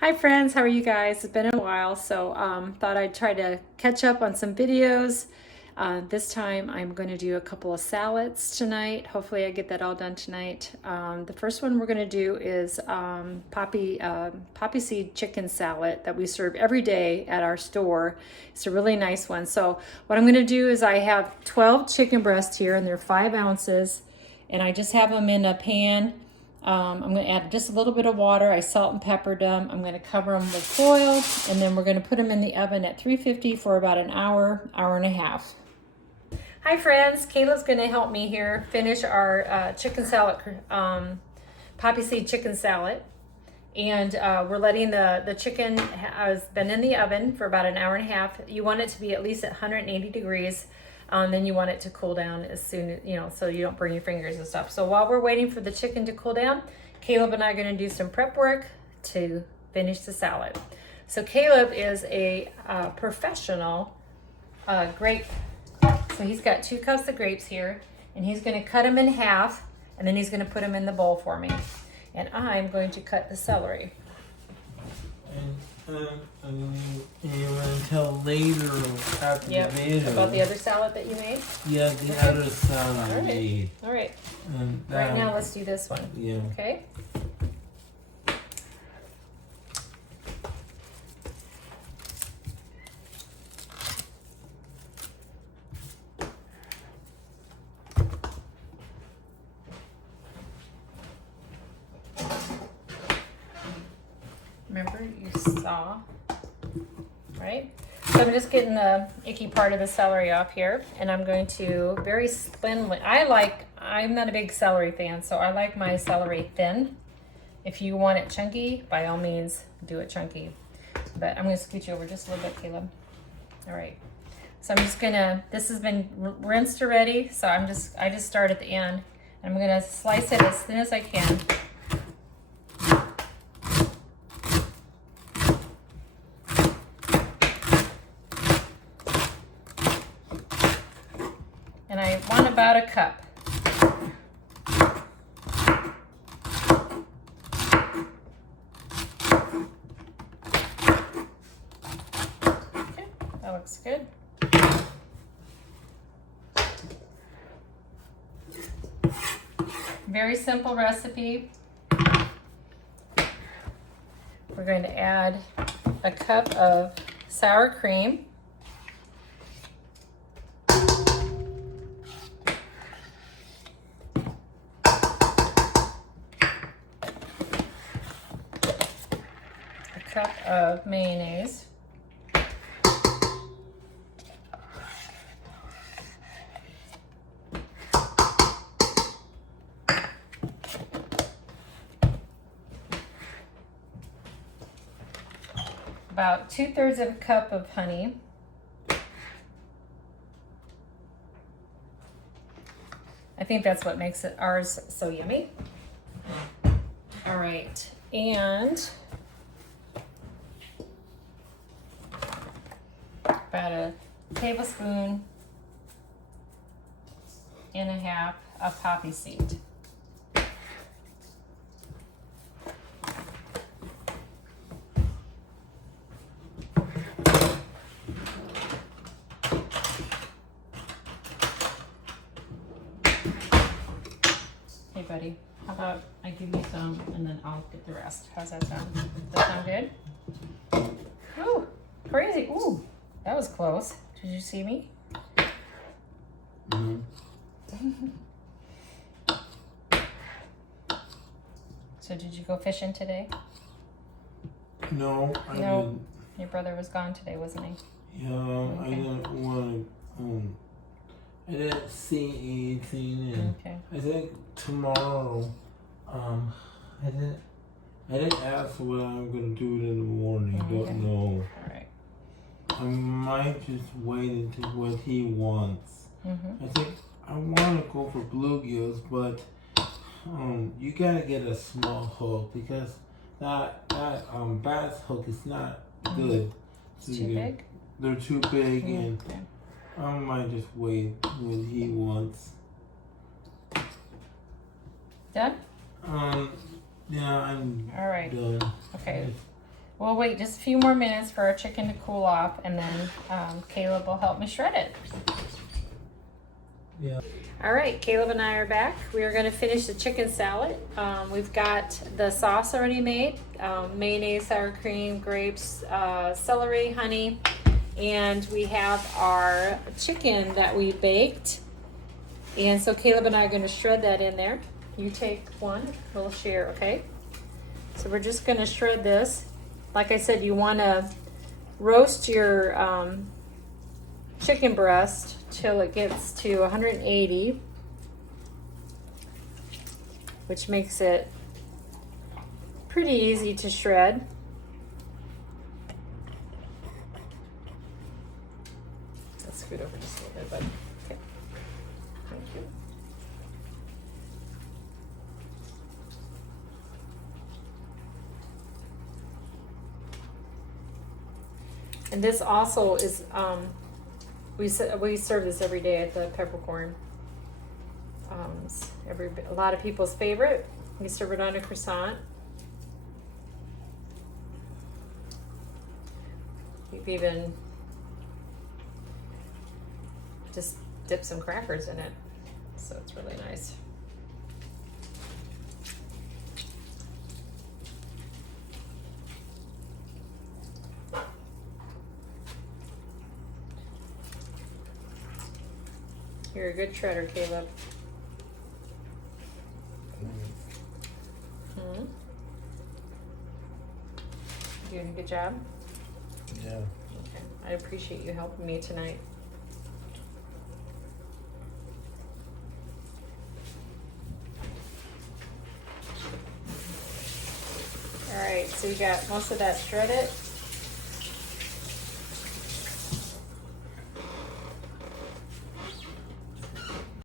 Hi friends, how are you guys? It's been a while, so thought I'd try to catch up on some videos. This time I'm going to do a couple of salads tonight. Hopefully I get that all done tonight. The first one we're going to do is Poppyseed chicken salad that we serve every day at our store. It's a really nice one. So what I'm going to do is I have 12 chicken breasts here and they're 5 ounces, and I just have them in a pan. I'm going to add just a little bit of water. I salt and peppered them. I'm going to cover them with foil, and then we're going to put them in the oven at 350 for about an hour, hour and a half. Hi friends, Kayla's going to help me here finish our chicken salad, Poppyseed chicken salad. And we're letting the chicken has been in the oven for about an hour and a half. You want it to be at least at 180 degrees. Then you want it to cool down as soon as, so you don't burn your fingers and stuff. So while we're waiting for the chicken to cool down, Caleb and I are going to do some prep work to finish the salad. So Caleb is a professional grape. So he's got 2 cups of grapes here, and he's going to cut them in half, and then he's going to put them in the bowl for me. And I'm going to cut the celery. And you want to tell later after the video about the other salad that you made? Yeah, the other salad I made. All right. Right now, let's do this one. Yeah. Okay. Remember, you saw, right? So I'm just getting the icky part of the celery off here, and I'm going to very thinly. I'm not a big celery fan, so I like my celery thin. If you want it chunky, by all means, do it chunky. But I'm going to scoot you over just a little bit, Caleb. All right. So I'm just gonna. This has been rinsed already, so I just start at the end, and I'm gonna slice it as thin as I can. And I want about a cup. Okay, that looks good. Very simple recipe. We're going to add a cup of sour cream. Cup of mayonnaise, about 2/3 of a cup of honey, I think that's what makes ours so yummy. All right, and about a tablespoon and a half of poppy seed. Hey buddy, how about I give you some and then I'll get the rest. How's that sound? Does that sound good? Ooh, crazy. Ooh. That was close. Did you see me? Mm-hmm. So did you go fishing today? No, I No. didn't. Your brother was gone today, wasn't he? Yeah, Okay. I didn't want to. I didn't see anything, and Okay. I think tomorrow. I didn't ask what I'm gonna do in the morning. Okay. Don't know. All right. I might just wait until what he wants. Mm-hmm. I think I want to go for bluegills, but you gotta get a small hook because that bass hook is not good. It's too big? They're too big, and Okay. I might just wait what he wants. Done? Yeah, I'm All right. done. Okay. We'll wait just a few more minutes for our chicken to cool off, and then Caleb will help me shred it. Yeah. All right, Caleb and I are back. We are going to finish the chicken salad. We've got the sauce already made, mayonnaise, sour cream, grapes, celery, honey, and we have our chicken that we baked. And so Caleb and I are going to shred that in there. You take one, we'll share, okay? So we're just going to shred this. Like I said, you want to roast your chicken breast till it gets to 180, which makes it pretty easy to shred. Let's scoot over just a little bit, but okay. Thank you. And this also is, we serve this every day at the Peppercorn. It's a lot of people's favorite. We serve it on a croissant. We've even just dipped some crackers in it, so it's really nice. You're a good shredder, Caleb. Doing a good job? Yeah. Okay. I appreciate you helping me tonight. All right, so you got most of that shredded.